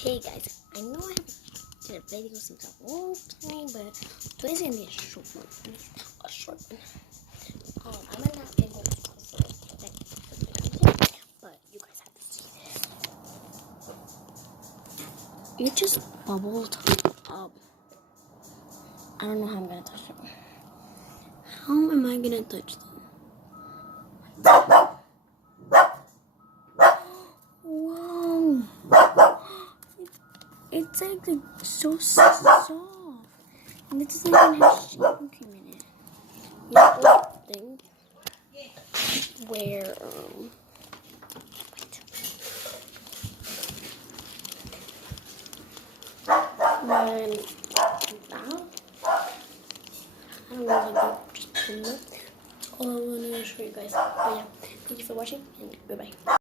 Hey guys, I know I haven't did a video since a long time, but today's gonna be a short one. I might not be able to for content, but you guys have to see this. It just bubbled up. I don't know how I'm gonna touch them. How am I gonna touch them? Whoa! It's like so soft, and it doesn't even have shaving cream in it. You know that thing where when now I don't really know, just all I want to show you guys. But yeah, thank you for watching and goodbye.